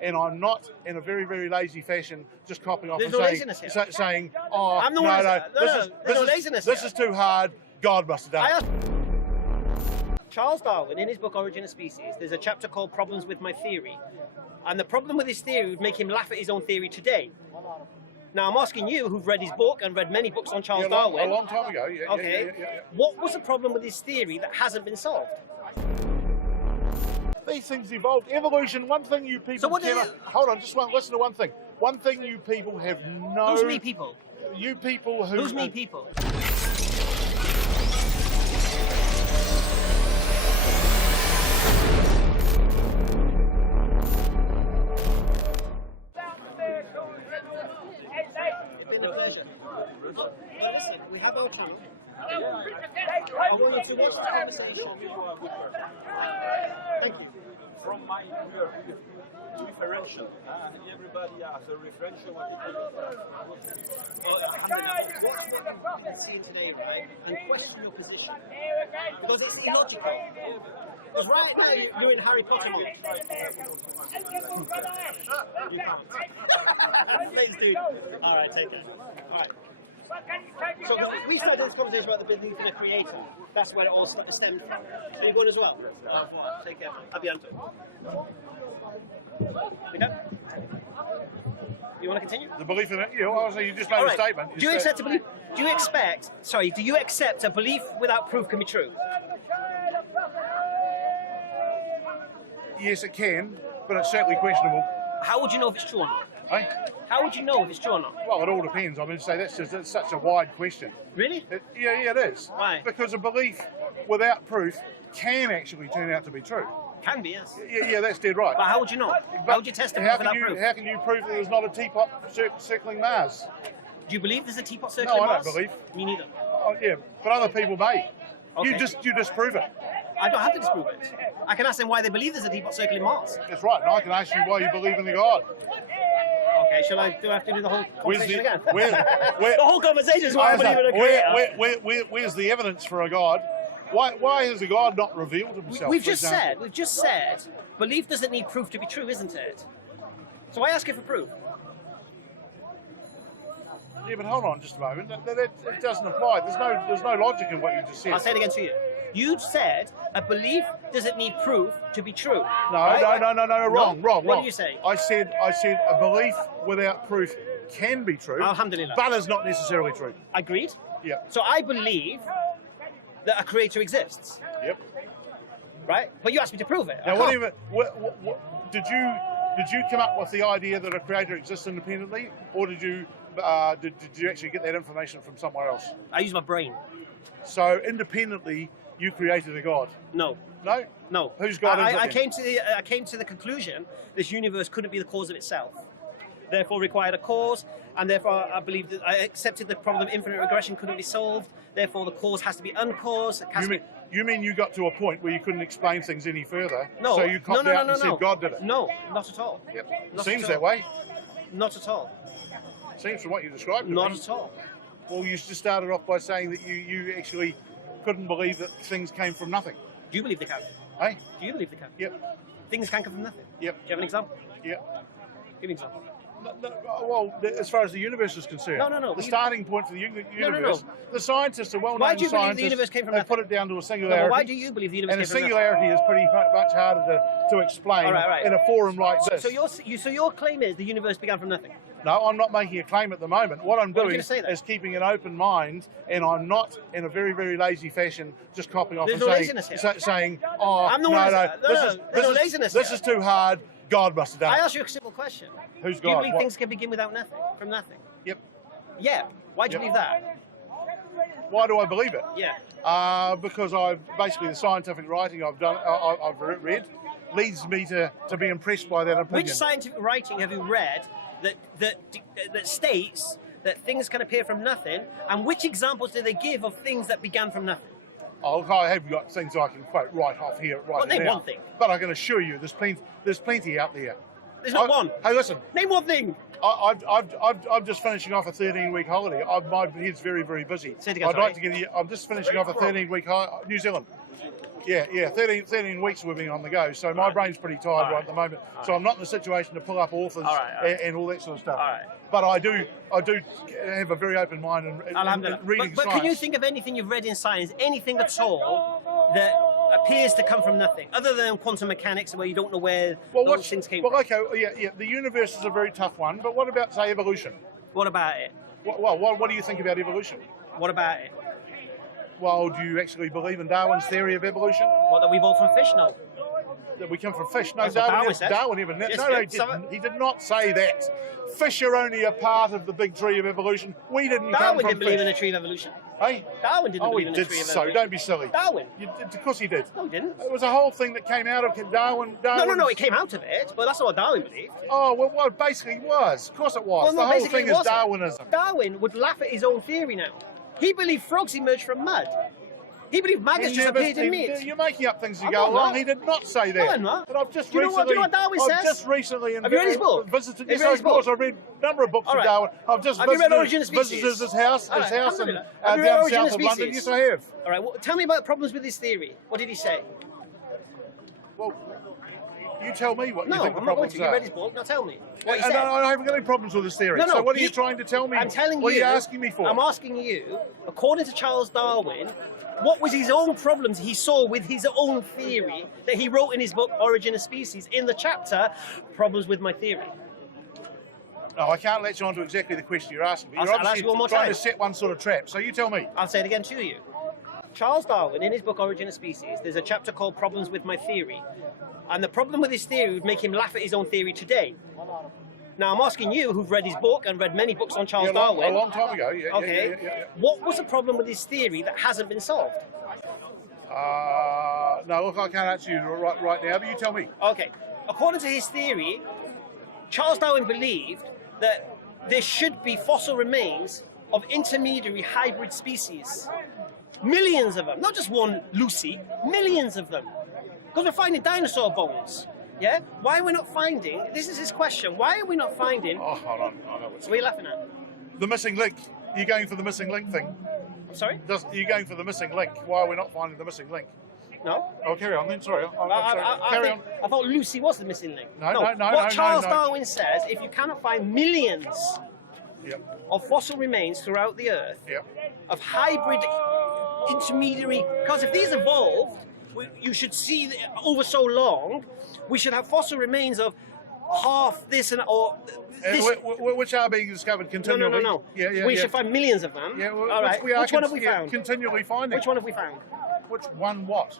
And I'm not, in a very, very lazy fashion, just copying off There's and no laziness here. saying, oh, I'm the no, one no, laziness this here. is too hard, God must have done it. Charles Darwin, in his book Origin of Species, there's a chapter called Problems with My Theory. And the problem with his theory would make him laugh at his own theory today. Now, I'm asking you, who've read his book and read many books on Charles Darwin. A long time ago, yeah. Okay. Yeah. What was the problem with his theory that hasn't been solved? These things evolved. Evolution, one thing you people hold on, just listen to one thing. One thing you people have no... Who's me people? You people who... Who's me people? It's been a pleasure. Listen, we have our channel. I want you to watch the conversation. Thank you. From my referential, everybody has a referential. What you've seen today, right, and question your position, because it's illogical. Because right now you're in Harry Potter mode. You can't. Please do. All right, take it. All right. So we started this conversation about the belief in a creator. That's where it all stemmed from. Are you going as well? Take care. Abianto. We done? You want to continue? The belief in it, you just made a statement. Do you accept a belief? Do you accept a belief without proof can be true? Yes, it can, but it's certainly questionable. How would you know if it's true or not? Eh? How would you know if it's true or not? Well, it all depends. I mean, it's such a wide question. Really? Yeah, it is. Why? Because a belief without proof can actually turn out to be true. Can be, yes. Yeah, that's dead right. But how would you know? How would you test it without proof? How can you prove that there's not a teapot circling Mars? Do you believe there's a teapot circling Mars? No, I don't believe. Me neither. Yeah, but other people may. Okay. You disprove it. I don't have to disprove it. I can ask them why they believe there's a teapot circling Mars. That's right, and I can ask you why you believe in the God. Okay, do I have to do the whole conversation again? The whole conversation is why I believe in a creator. Where's the evidence for a God? Why has the God not revealed himself? We've just said, belief doesn't need proof to be true, isn't it? So I ask you for proof. Yeah, but hold on just a moment. It doesn't apply. There's no logic in what you just said. I'll say it again to you. You said a belief doesn't need proof to be true. No, right? no, wrong. What did you say? I said a belief without proof can be true. Alhamdulillah. But is not necessarily true. Agreed? Yeah. So I believe that a creator exists. Yep. Right? But you asked me to prove it. Now, did you come up with the idea that a creator exists independently, or did you actually get that information from somewhere else? I use my brain. So independently, you created a God? No. No? No. Whose God is it? I came to the conclusion this universe couldn't be the cause of itself. Therefore required a cause, and therefore I believe that I accepted the problem of infinite regression couldn't be solved. Therefore the cause has to be uncaused. You mean you got to a point where you couldn't explain things any further? No. So you copped out and said God did it? No, not at all. Yep. Seems that way. Not at all. Seems from what you described. Not at all. Well, you just started off by saying that you actually couldn't believe that things came from nothing. Do you believe they can? Hey? Do you believe they can? Yep. Things can come from nothing? Yep. Do you have an example? Yep. Give me an example. Well, as far as the universe is concerned, no. The starting point for the universe, No. The scientists are well-known Why do you believe scientists. The universe came from they nothing? put it down to a singularity. No, why do you believe the universe came from nothing? And a singularity is pretty much harder to explain in a forum like this. So your claim is the universe began from nothing? No, I'm not making a claim at the moment. What I'm doing is keeping an open mind, and I'm not, in a very, very lazy fashion, just copying off saying, oh, I'm the one. This is too hard. God must have done it. I asked you a simple question. Who's God? Do you believe things can begin without nothing, from nothing? Yep. Yeah. Why do you believe that? Why do I believe it? Yeah. Because basically the scientific writing I've read leads me to be impressed by that opinion. Which scientific writing have you read that states that things can appear from nothing, and which examples do they give of things that began from nothing? Oh, I have got things I can quote right off here, right now. Name one thing. But I can assure you, there's plenty out there. There's not one. Hey, listen. Name one thing. I'm just finishing off a 13-week holiday. My head's very, very busy. Say it again, I'm just finishing off a 13-week New Zealand. Yeah, 13 weeks we've been on the go, so my brain's pretty tired right at the moment. So I'm not in a situation to pull up authors and all that sort of stuff. But I do have a very open mind and reading but science. Can you think of anything you've read in science, anything at all, that appears to come from nothing, other than quantum mechanics, where you don't know where those things came from? Well, okay, yeah, the universe is a very tough one, but what about, say, evolution? What about it? What do you think about evolution? What about it? Well, do you actually believe in Darwin's theory of evolution? What, that we evolved from fish? No. That we come from fish? No, Darwin even yes, no, he didn't. He did not say that. Fish are only a part of the big tree of evolution. We didn't come from Darwin didn't fish. believe in a tree of evolution. Hey? Darwin didn't believe in a tree of evolution. Don't be silly. Darwin? Of course he did. No, he didn't. It was a whole thing that came out of Darwin. No, it came out of it, but that's not what Darwin believed. Oh, well, it basically was. Of course it was. Well, the whole thing is Darwinism. Darwin would laugh at his own theory now. He believed frogs emerged from mud. He believed maggots just appeared in meat. You're making up things as you go along. He did not say that. No, I'm not. And I've just do you know what Darwin says? I've just recently have you read his book? Visited. Yes, of course. I've read a number of books of Darwin. I've just have visited, you read Origin of Species? Visited his house Have you down read Origin south of of London. Species? Yes, I have. All right. Well, tell me about problems with his theory. What did he say? Well, you tell me what you no, think the I'm not going problems to. You read his book. Now tell me. What he said. I haven't got any problems with this theory. No, so what are you trying to tell me? I'm telling you. What are you asking me for? I'm asking you, according to Charles Darwin, what was his own problems he saw with his own theory that he wrote in his book Origin of Species in the chapter Problems with My Theory? No, I can't let you on to exactly the question you're asking me. You're I'll ask you one more trying time. to set one sort of trap. So you tell me. I'll say it again to you. Charles Darwin, in his book Origin of Species, there's a chapter called Problems with My Theory. And the problem with his theory would make him laugh at his own theory today. Now, I'm asking you, who've read his book and read many books on Charles Darwin. A long time ago, What was the problem with his theory that hasn't been solved? No, look, I can't answer you right now, but you tell me. Okay. According to his theory, Charles Darwin believed that there should be fossil remains of intermediary hybrid species. Millions of them, not just one Lucy, millions of them. Because we're finding dinosaur bones. Yeah? Why are we not finding, this is his question, why are we not finding... Oh, hold on, I know what's... What are you laughing at? The missing link. You're going for the missing link thing. I'm sorry? You're going for the missing link. Why are we not finding the missing link? No. Oh, carry on then, sorry. Carry on. I thought Lucy was the missing link. No. What Charles Darwin says, if you cannot find millions of fossil remains throughout the Earth, of hybrid intermediary, because if these evolved, you should see over so long, we should have fossil remains of half this or this. Which are being discovered continually. No. We should find millions of them. Yeah, all right. Which one have we found? Continually finding. Which one have we found? Which one what?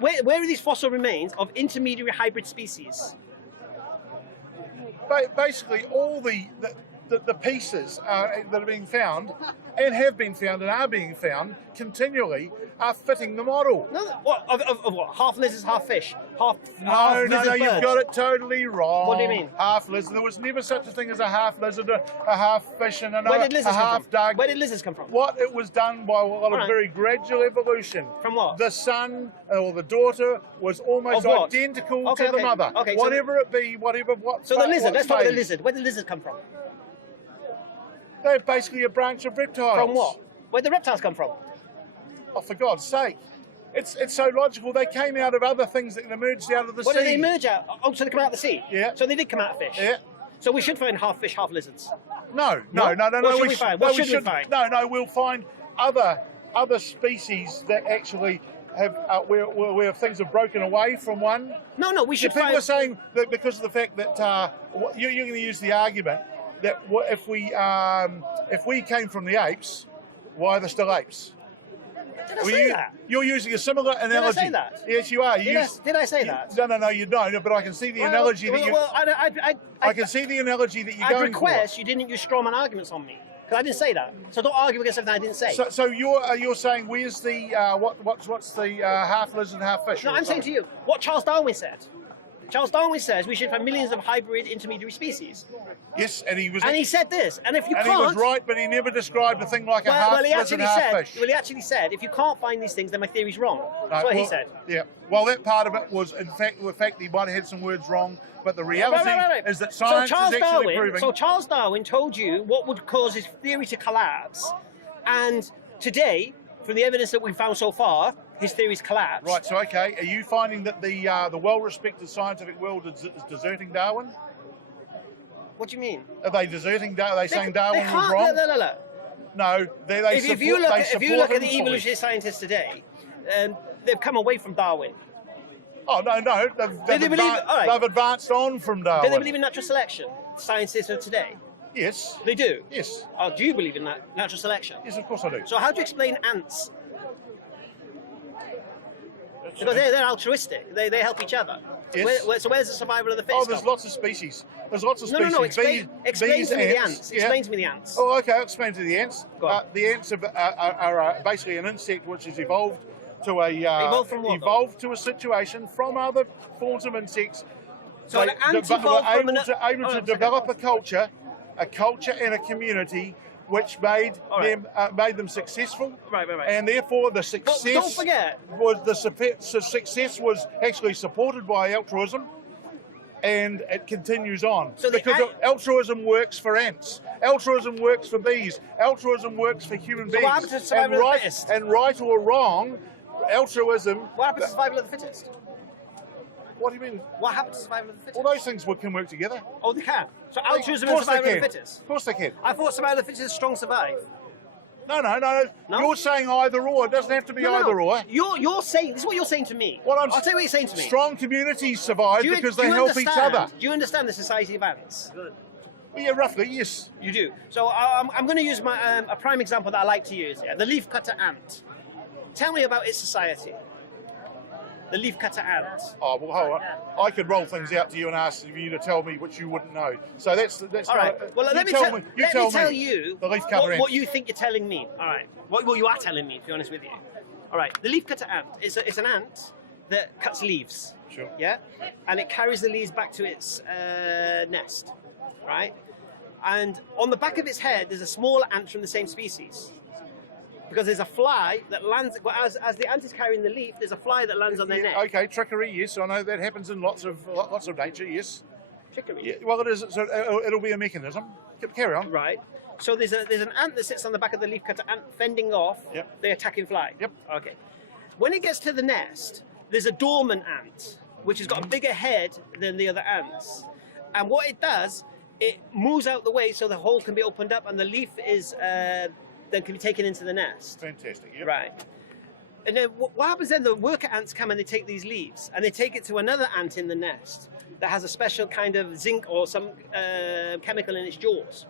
Where are these fossil remains of intermediary hybrid species? Basically, all the pieces that are being found and have been found and are being found continually are fitting the model. No, of what? Half lizards, half fish? Half No, birds. you've got it totally wrong. What do you mean? Half lizard. There was never such a thing as a half lizard, a half fish, and Where did lizards a half come from? dog. Where did lizards come from? What it was done by a lot of very gradual evolution. From what? The son or the daughter was almost identical to the mother. Okay, whatever it be, what. So the lizard. Let's talk about the lizard. Where did lizards come from? They're basically a branch of reptiles. From what? Where did the reptiles come from? Oh, for God's sake. It's so logical. They came out of other things that emerged out of the sea. What did they emerge out? Oh, so they come out of the sea? Yeah. So they did come out of fish? Yeah. So we should find half fish, half lizards? No. What should we find? What should we find? No, we'll find other species that actually have where things have broken away from one. No, we should find... find... People are saying that because of the fact that you're going to use the argument that if we came from the apes, why are there still apes? Did I say that? You're using a similar analogy. Did I say that? Yes, you are. Did I say that? No, you don't. But I can see the analogy that you. Well, I can see the analogy that you're going for. I request you didn't use strawman arguments on me because I didn't say that. So don't argue against something I didn't say. So you're saying where's the what's the half lizard, half fish? No, I'm saying to you what Charles Darwin said. Charles Darwin says we should find millions of hybrid intermediary species. Yes, and he said this. And if you can't, he was right, but he never described a thing like a half lizard, half fish. Well, he actually said if you can't find these things, then my theory's wrong. That's what he said. Yeah. Well, that part of it was in fact he might have had some words wrong, but the reality is that science is actually proving. So Charles Darwin told you what would cause his theory to collapse, and today, from the evidence that we've found so far, his theories collapse. Right. So okay, are you finding that the well-respected scientific world is deserting Darwin? What do you mean? Are they deserting? Are they saying Darwin was can't, wrong? No. No, If you look at the him evolutionary scientists today, they've come away from Darwin. Oh no, they've advanced on from Darwin. Do they believe in natural selection? Scientists of today. Yes. They do? Yes. Oh, do you believe in that natural selection? Yes, of course I do. So how do you explain ants? Because they're altruistic. They help each other. Yes. So where's the survival of the fittest? Oh, there's lots of species. There's lots of species. No. Explain to me the ants. Yeah. Explain to me the ants. Oh, okay. I'll explain to the ants. Go on. The ants are basically an insect which has evolved to evolved to a situation from other forms of insects. So an ant evolved from able to develop a culture and a community which made them successful. Right. And therefore the success don't forget success was actually supported by altruism, and it continues on. So because altruism works for ants, altruism works for bees, altruism works for human beings. What happens to survival of the fittest? And right or wrong, altruism. What happens to survival of the fittest? What do you mean? What happens to survival of the fittest? All those things can work together. Oh, they can. So altruism and survival of the fittest. Of course they can. I thought survival of the fittest is strong survive. No. No? You're saying either or. It doesn't have to be either or. You're saying, this is what you're saying to me. I'll tell you what you're saying to me. Strong communities survive because they help each other. Do you understand the society of ants? Well, yeah, roughly, yes. You do. So I'm going to use a prime example that I like to use. Yeah, the leafcutter ant. Tell me about its society. The leafcutter ant. Oh, well, hold on. I could roll things out to you and ask you to tell me what you wouldn't know. So that's all right. Well, let me tell you the leafcutter ant. What you think you're telling me. All right. What you are telling me, to be honest with you. All right. The leafcutter ant is an ant that cuts leaves. Sure. Yeah. And it carries the leaves back to its nest. Right. And on the back of its head, there's a small ant from the same species. Because there's a fly that lands, as the ant is carrying the leaf, there's a fly that lands on their neck. Okay, trickery, yes, I know that happens in lots of nature, yes. Trickery? Yeah, well, it is, so it'll be a mechanism. Carry on. Right. So there's an ant that sits on the back of the leafcutter ant fending off the attacking fly. Yep. Okay. When it gets to the nest, there's a dormant ant, which has got a bigger head than the other ants. And what it does, it moves out the way so the hole can be opened up and the leaf is... then can be taken into the nest. Fantastic, yep. Right. And then what happens then, the worker ants come and they take these leaves and they take it to another ant in the nest that has a special kind of zinc or some chemical in its jaws.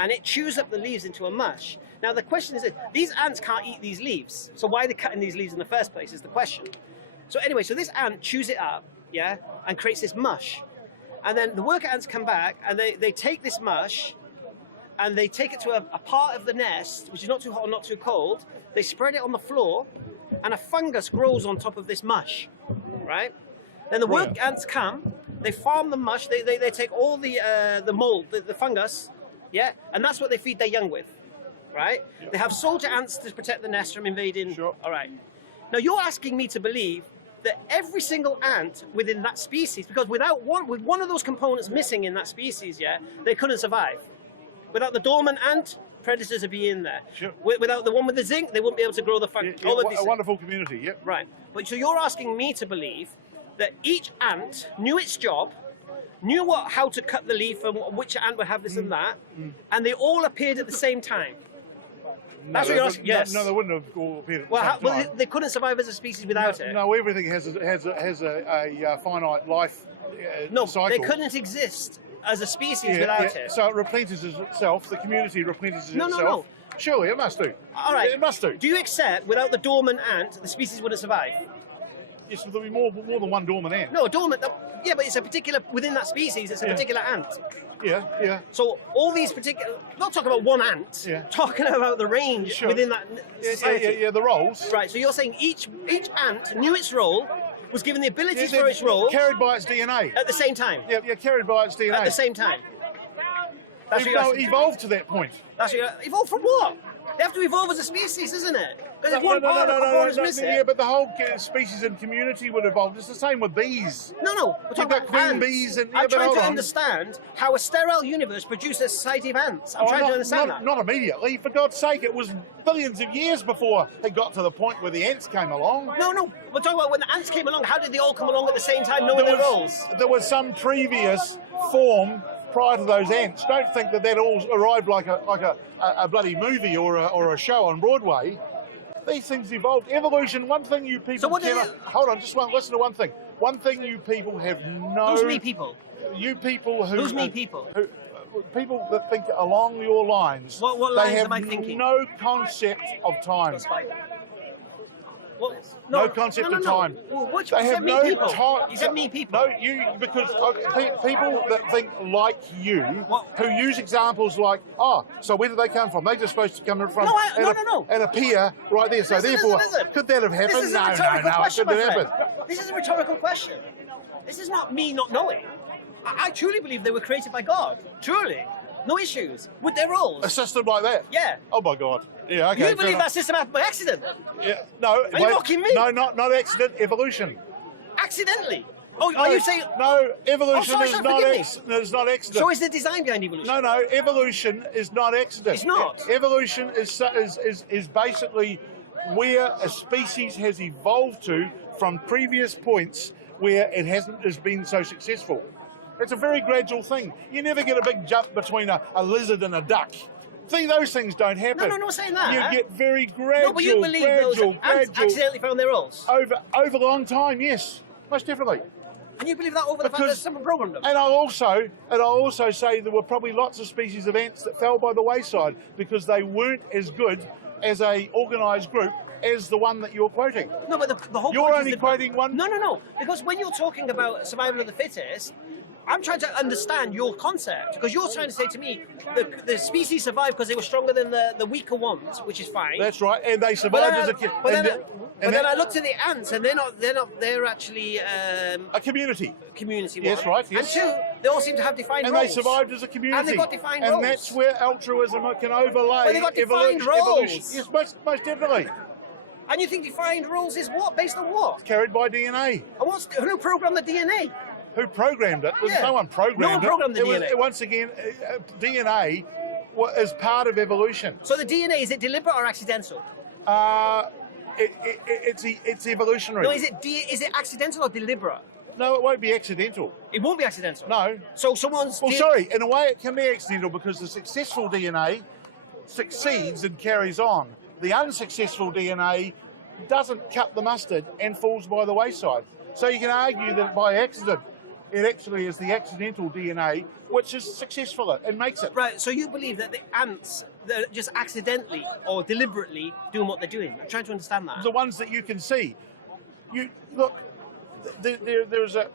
And it chews up the leaves into a mush. Now the question is this, these ants can't eat these leaves, so why are they cutting these leaves in the first place is the question. So anyway, so this ant chews it up, yeah, and creates this mush. And then the worker ants come back and they take this mush and they take it to a part of the nest, which is not too hot or not too cold. They spread it on the floor, and a fungus grows on top of this mush, right? Then the work ants come, they farm the mush, they take all the mold, the fungus, yeah, and that's what they feed their young with, right? Yep. They have soldier ants to protect the nest from invading. Sure. All right. Now you're asking me to believe that every single ant within that species, because with one of those components missing in that species, yeah, they couldn't survive. Without the dormant ant, predators would be in there. Sure. Without the one with the zinc, they wouldn't be able to grow the fungus. A wonderful community, yep. Right. But so you're asking me to believe that each ant knew its job, knew how to cut the leaf and which ant would have this and that, and they all appeared at the same time. That's what you're asking? Yes. No, they wouldn't have all appeared at the same time. Well, they couldn't survive as a species without it. No, everything has a finite life cycle. They couldn't exist as a species without it. So it replenishes itself, the community replenishes itself. No. Surely, it must do. All right. It must do. Do you accept, without the dormant ant, the species wouldn't survive? Yes, there'll be more than one dormant ant. No, dormant, yeah, but it's a particular, within that species, it's a particular ant. Yeah. So all these particular, not talking about one ant, talking about the range within that society. Yeah, the roles. Right, so you're saying each ant knew its role, was given the abilities for its role. Carried by its DNA. At the same time. Yeah, carried by its DNA. At the same time. Evolved to that point. That's what evolved from what? They have to evolve as a species, isn't it? Because if one part of the component is missing... Yeah, but the whole species and community would evolve. It's the same with bees. No. We're talking about queen ants. bees and... I'm trying to understand how a sterile universe produces a society of ants. I'm trying to understand that. Not immediately. For God's sake, it was billions of years before it got to the point where the ants came along. No. We're talking about when the ants came along. How did they all come along at the same time, knowing their roles? There was some previous form prior to those ants. Don't think that all arrived like a bloody movie or a show on Broadway. These things evolved. Evolution, one thing you people hold on, just listen to one thing. One thing you people have no... Who's me people? You people who... Who's me people? People that think along your lines. What lines am I thinking? No concept of time. Well, no concept of time. Well, they have no time. You said me people. No, because people that think like you, who use examples like, so where did they come from? They're just supposed to come from and appear right there. So therefore, could that have happened? This is a rhetorical question, my friend. This is a rhetorical question. This is not me not knowing. I truly believe they were created by God. Truly. No issues with their roles. A system like that? Yeah. Oh my God. Yeah, okay. You believe that system happened by accident? Yeah. No. Are you mocking me? No, not accident. Evolution. Accidentally? Oh, are you saying? No, evolution is not accident. So is the design behind evolution? No, evolution is not accident. It's not. Evolution is basically where a species has evolved to from previous points where it hasn't been so successful. It's a very gradual thing. You never get a big jump between a lizard and a duck. See, those things don't happen. No, I'm not saying that. You get very gradual, No, but you believe those ants accidentally found their roles? Over a long time, yes. Most definitely. And you believe that over the fact that someone programmed them? And I'll also say there were probably lots of species of ants that fell by the wayside because they weren't as good as a organised group as the one that you're quoting. No, but the whole You're point only quoting one? No. Because when you're talking about survival of the fittest, I'm trying to understand your concept, because you're trying to say to me the species survived because they were stronger than the weaker ones, which is fine. That's right, and they survived as a kid. But then I looked at the ants, and they're actually a community. Community. Yes, right. Yes. And two, they all seem to have defined roles. And they survived as a community. And they got defined roles. And that's where altruism can overlay. But they got defined roles. Evolution. Yes, most definitely. And you think defined roles is what? Based on what? Carried by DNA. And who programmed the DNA? Who programmed it? Yeah. No one programmed it. No one programmed the DNA. Once again, DNA is part of evolution. So the DNA, is it deliberate or accidental? It's evolutionary. No, is it accidental or deliberate? No, it won't be accidental. It won't be accidental? No. So someone's... Well, sorry, in a way it can be accidental because the successful DNA succeeds and carries on. The unsuccessful DNA doesn't cut the mustard and falls by the wayside. So you can argue that by accident, it actually is the accidental DNA which is successful and makes it. Right, so you believe that the ants, they're just accidentally or deliberately doing what they're doing. I'm trying to understand that. The ones that you can see. Look, there's a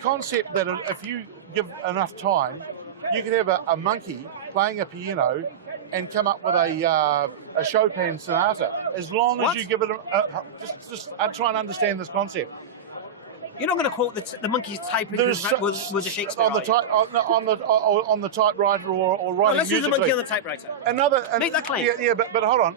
concept that if you give enough time, you can have a monkey playing a piano and come up with a Chopin sonata. As long as you give it just try and understand this concept. You're not going to quote the monkey's typing was a Shakespeare on the typewriter or writing. Let's use the monkey on the typewriter. Make that claim. Yeah, but hold on.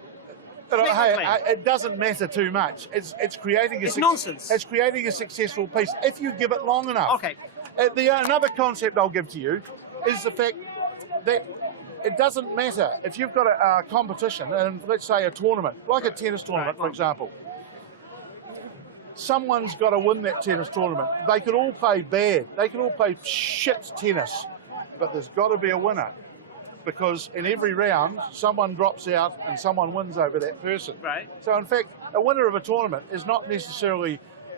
It doesn't matter too much. It's creating nonsense. It's creating a successful piece if you give it long enough. Okay. Another concept I'll give to you is the fact that it doesn't matter if you've got a competition, and let's say a tournament, like a tennis tournament, for example. Someone's got to win that tennis tournament. They could all play bad. They could all play shit tennis, but there's got to be a winner, because in every round someone drops out and someone wins over that person. Right. So in fact, a winner of a tournament is not necessarily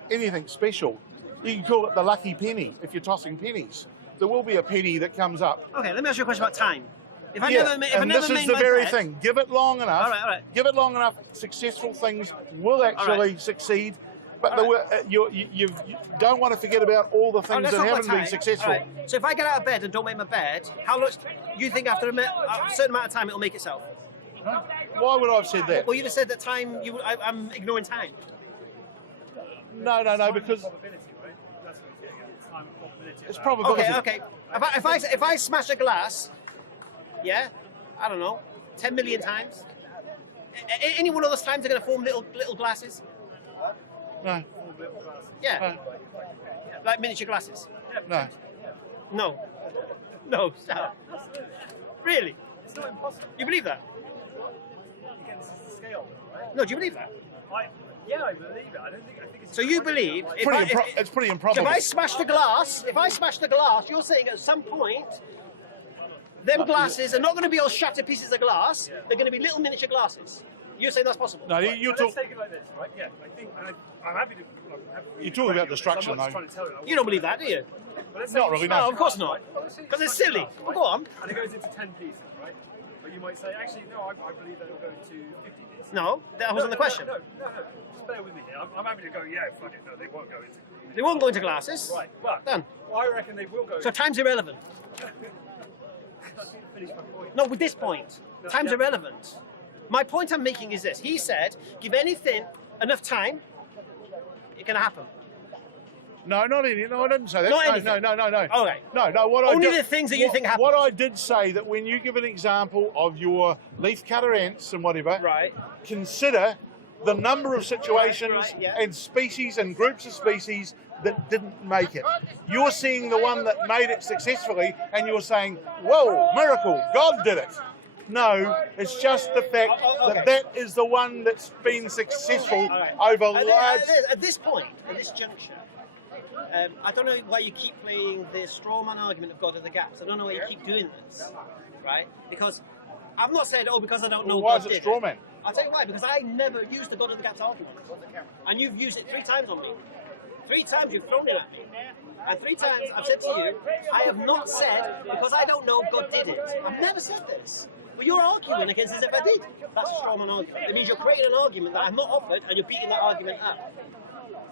anything special. You can call it the lucky penny if you're tossing pennies. There will be a penny that comes up. Okay, let me ask you a question about time. This is the very thing. Give it long enough. All right. Give it long enough. Successful things will actually succeed. But you don't want to forget about all the things that haven't been successful. Right. So if I get out of bed and don't make my bed, how much do you think after a certain amount of time it'll make itself? Why would I have said that? Well, you just said that time. I'm ignoring time. No, because it's probability. Okay. If I smash a glass, I don't know, 10 million times. Any one of those times they're going to form little glasses? No. Yeah. Like miniature glasses? No. No. No, stop. Really? It's not impossible. You believe that? Again, this is the scale, right? No, do you believe that? I believe it. I think it's. So you believe It's pretty improbable. if I smash the glass, you're saying at some point them glasses are not going to be all shattered pieces of glass. They're going to be little miniature glasses. You're saying that's possible? No, you Let's talk. take it like this, right? Yeah, I think I'm happy to. You talk about destruction, I'm not just though. trying to tell You don't believe that, do you? But let's Not say really, you no. No, of course not. Well, let's say Because it's smash silly. it, Well, go on. And it goes into 10 pieces, right? But you might say, actually, no, I believe that it'll go into 50 pieces. No, that wasn't the question. No. Just bear with me here. I'm happy to go, yeah, fuck it. No, they won't go into. They won't go into glasses. Right, but Done. I reckon they will go So time's irrelevant. I didn't finish my point. No, with this point, time's irrelevant. My point I'm making is this. He said, give anything enough time, it can happen. No, not any. No, I didn't say that. Not anything. No. Okay. No. What Only I did, the things that you think happen. What I did say that when you give an example of your leaf cutter ants and whatever, Right. consider the number of situations Right, yeah. and species and groups of species that didn't make it. You're seeing the one that made it successfully, and you're saying, "Whoa, miracle! God did it." No, it's just the fact okay. that is the one that's been successful Alright. over large. At this point, at this juncture, I don't know why you keep playing the straw man argument of God of the gaps. I don't know why you keep doing this, right? Because I've not said, because I don't know. Why God is it did straw man? I'll tell you why. Because I never used the God of the gaps argument, and you've used it 3 times on me. 3 times you've thrown it at me, and 3 times I've said to you, I have not said because I don't know God did it. I've never said this. But you're arguing against as if I did. That's a straw man argument. It means you're creating an argument that I've not offered, and you're beating that argument up.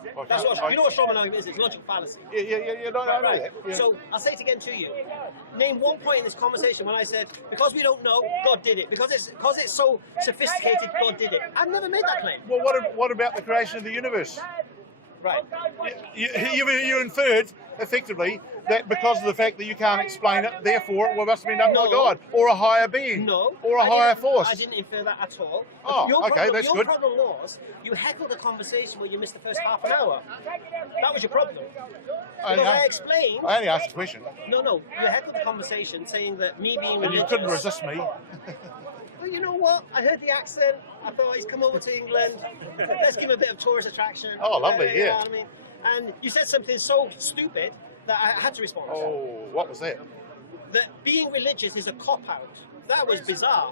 Okay. That's what you know what straw man argument is. It's logical fallacy. Yeah. No, I know that. Yeah. So I'll say it again to you. Name one point in this conversation when I said, because we don't know, God did it. Because it's so sophisticated, God did it. I've never made that claim. Well, what about the creation of the universe? Right. You inferred effectively that because of the fact that you can't explain it, therefore it must have been done by No. God or a higher being, No. or a higher force. I didn't infer that at all. Oh, okay, that's your good. Your problem was you heckled the conversation where you missed the first half an hour. That was your problem. Because I explained. I only asked a question, No, you heckled the conversation saying that me being and religious. you couldn't resist me. Well, you know what? I heard the accent. I thought he's come over to England. Let's give him a bit of tourist attraction. Oh, lovely, You know yeah. what I mean? And you said something so stupid that I had to respond. Oh, what was that? That being religious is a cop-out. That was bizarre.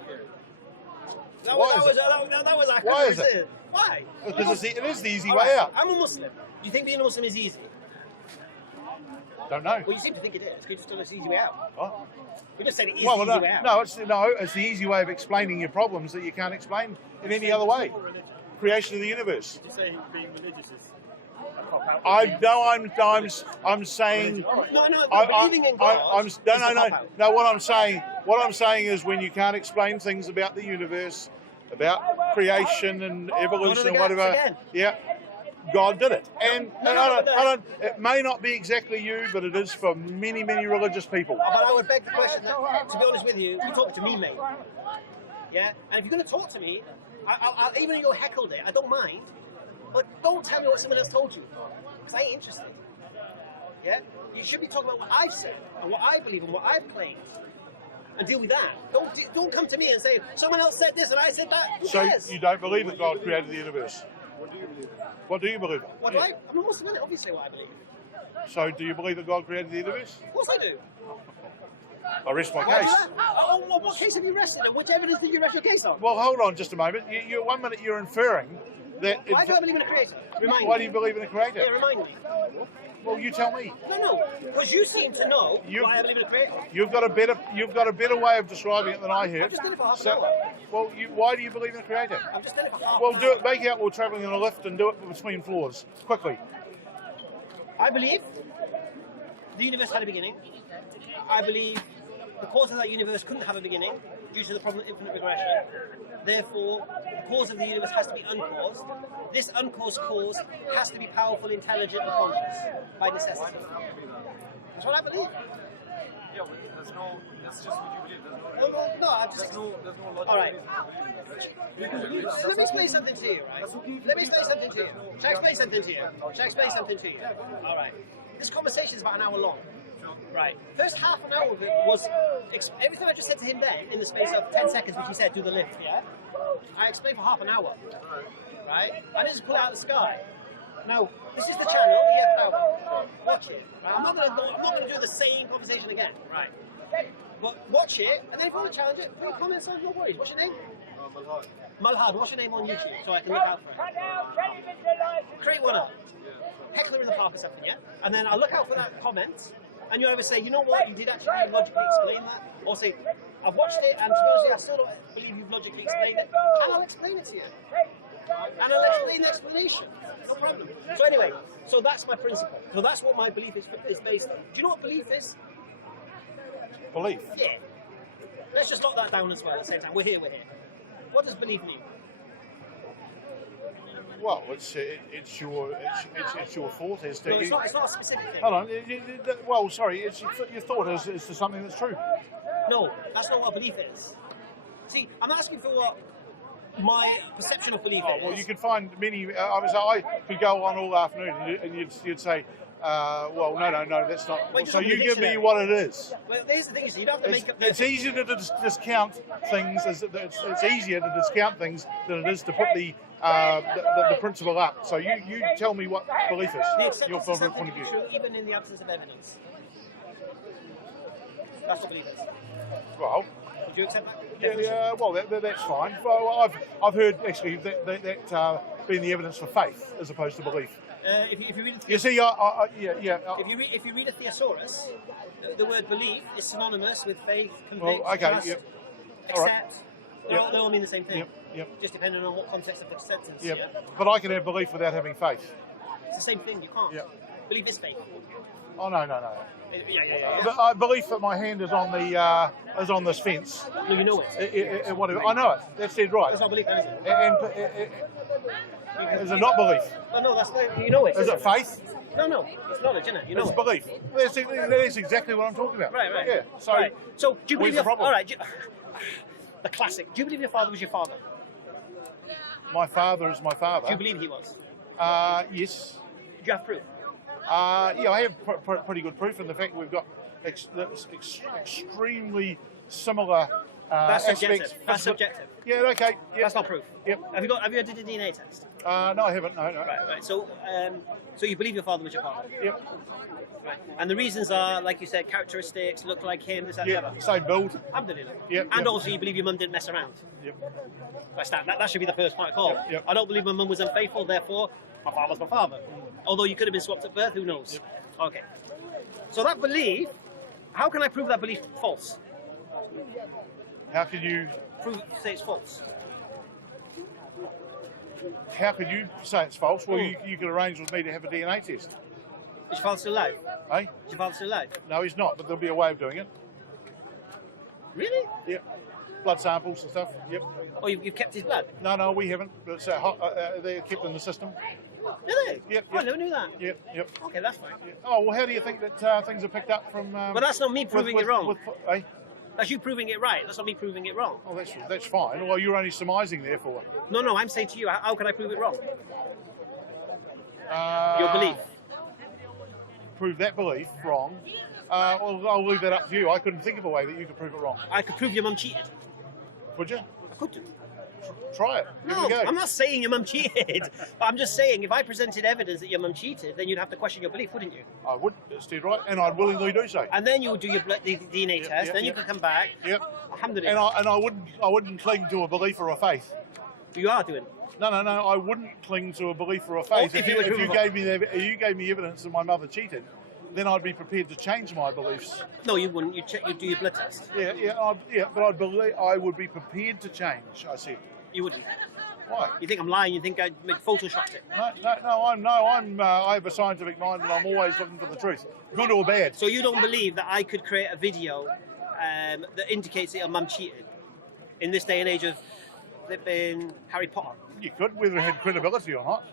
That Why was, is that was like, Why is it? Why? Because it is the easy All way right, out. I'm a Muslim. Do you think being a Muslim is easy? Don't know. Well, you seem to think it is. You just don't it's the easy way out. What? You just said it is Well, the easy way out. it's the easy way of explaining your problems that you can't explain in any other way. Creation of the universe. Did you say being religious is a cop-out? I'm saying. No, believing in God is a cop-out. No. What I'm saying is when you can't explain things about the universe, about creation and evolution and whatever. Again. Yeah, God did it, and No, I don't. It may not be exactly you, but it is for many religious people. But I would beg the question that, to be honest with you, you're talking to me, mate. Yeah? And if you're going to talk to me, I'll, even if you heckled it, I don't mind. But don't tell me what someone else told you. Because I ain't interested. Yeah? You should be talking about what I've said, and what I believe, and what I've claimed. And deal with that. Don't come to me and say, someone else said this and I said that. Who So cares? you don't believe that God created the universe? What do you believe? What do I? I'm a Muslim, innit? Obviously what I believe. So do you believe that God created the universe? Of course I do. I rest my Why do case. that? Oh, what case have you rested on? Which evidence did you rest your case on? Well, hold on just a moment. You 1 minute you're inferring that. Why do I believe in a creator? Remind Why me. do you believe in a creator? Yeah, remind me. Well, you tell me. No, because you seem to know You- why I believe in a creator. You've got a better way of describing it than I I've have. just done it for half an hour. Well, why do you believe in a creator? I've just done it for half Well, an do hour. it. Make out we're travelling in a lift and do it between floors quickly. I believe the universe had a beginning. I believe the cause of that universe couldn't have a beginning due to the problem of infinite regression. Therefore, the cause of the universe has to be uncaused. This uncaused cause has to be powerful, intelligent, and conscious by necessity. That's what I believe. Yeah, but there's no. That's just what you believe. No, I just. There's no logic. All right. You can believe that. Let me explain something to you, right? Let me explain something to you. Shall I explain something to you? Shall I explain something to you? All right. This conversation is about an hour long. Right. First half an hour of it was everything I just said to him then in the space of 10 seconds, which he said, do the lift, yeah? I explained for half an hour. Right? I didn't just pull it out of the sky. Now, this is the channel, watch it. Right? I'm not gonna do the same conversation again. Right. But watch it, and then if you want to challenge it, put your comments on, no worries. What's your name? Malhad. Malhad, what's your name on YouTube so I can look out for it? Create one up. Heckler in the Park or something, yeah? And then I'll look out for that comment, and you'll either say, you know what, you did actually logically explain that, or say, I've watched it, and to be honest, I still don't believe you've logically explained it, and I'll explain it to you. And I'll explain the explanation. No problem. So anyway, so that's my principle. So that's what my belief is based on. Do you know what belief is? Belief. Yeah. Let's just lock that down as well at the same time. We're here. What does belief mean? Well, it's your thought as to. No, it's not a specific thing. Hold on. Well, sorry. It's your thought as to something that's true. No, that's not what belief is. See, I'm asking for what my perception of belief is. Well, you can find many. I could go on all afternoon, and you'd say, well, no, that's not. Wait, so you give me dictionary. what it is. Well, here's the thing: you don't have to make up. It's easier to discount things. It's easier to discount things than it is to put the principle up. So you tell me what belief is. Your point of view. True, even in the absence of evidence. That's what belief is. Well. Would you accept that? Yeah, well, that's fine. Well, I've heard actually that being the evidence for faith as opposed to belief. If you read you see, if you read a thesaurus, the word belief is synonymous with faith, convict, trust, yep. accept. Right. They all mean the same thing. Yep. Just depending on what context of the sentence. Yep. Yeah? But I can have belief without having faith. It's the same thing. You can't. Yep. Belief is faith. Oh no. Yeah. But I believe that my hand is on the is on this fence. No, you know it. Whatever. I know it. That's dead right. That's not belief, is it? Is it not belief? No, that's not, you know it. Is it faith? No, it's knowledge, isn't it? You know it's it. belief. That's exactly what I'm talking about. Right. Yeah. So, right. So do you believe the problem? All right. The classic. Do you believe your father was your father? My father is my father. Do you believe he was? Yes. Do you have proof? Yeah, I have pretty good proof in the fact we've got extremely similar That's subjective. aspects. That's subjective. Yeah, okay. Yep. That's not proof. Yep. Have you done a DNA test? No, I haven't. No. Right. So you believe your father was your father? Yep. Right. And the reasons are, like you said, characteristics, look like him, this, that, the other. Same build. Alhamdulillah. Yep. And also you believe your mum didn't mess around. Yep. That should be the first point of call. Yep. I don't believe my mum was unfaithful, therefore my father's my father. Although you could have been swapped at birth, who knows? Yep. Okay. So that belief, how can I prove that belief false? How could you say it's false? How could you say it's false? Well, you could arrange with me to have a DNA test. Is your father still alive? Eh? Is your father still alive? No, he's not, but there'll be a way of doing it. Really? Yep. Blood samples and stuff. Yep. Oh, you've kept his blood? No, we haven't. But they're kept in the system. Really? Yep. Oh, I never knew that. Yep. Okay, that's fine. Yep. Oh, well, how do you think that things are picked up from... but that's not me proving it wrong. Eh? That's you proving it right. That's not me proving it wrong. Oh, that's fine. Well, you're only surmising, therefore. No, I'm saying to you, how can I prove it wrong? Your belief. Prove that belief wrong. Well, I'll leave that up to you. I couldn't think of a way that you could prove it wrong. I could prove your mum cheated. Would you? I could do. Try it. No, I'm not saying your mum cheated. But I'm just saying if I presented evidence that your mum cheated, then you'd have to question your belief, wouldn't you? I would. That's dead right. And I'd willingly do so. And then you would do your DNA test. Then you could come back. Yep. Alhamdulillah. And I wouldn't cling to a belief or a faith. You are doing. No. I wouldn't cling to a belief or a faith. If you gave me evidence that my mother cheated, then I'd be prepared to change my beliefs. No, you wouldn't. You'd do your blood test. But I would be prepared to change. I said. You wouldn't. Why? You think I'm lying? You think I photoshopped it? I have a scientific mind, and I'm always looking for the truth, good or bad. So you don't believe that I could create a video that indicates that your mum cheated in this day and age of flipping Harry Potter? You could, whether it had credibility or not.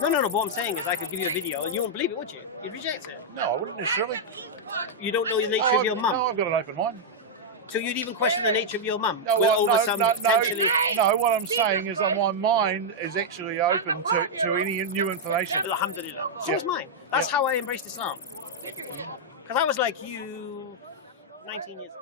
No. But what I'm saying is, I could give you a video and you wouldn't believe it, would you? You'd reject it. No, I wouldn't necessarily. You don't know the nature of your mum. No, I've got an open mind. So you'd even question the nature of your mum? No, potentially... no, what I'm saying is that my mind is actually open to any new information. Alhamdulillah. So is mine. That's how I embraced Islam. Because I was like you 19 years ago.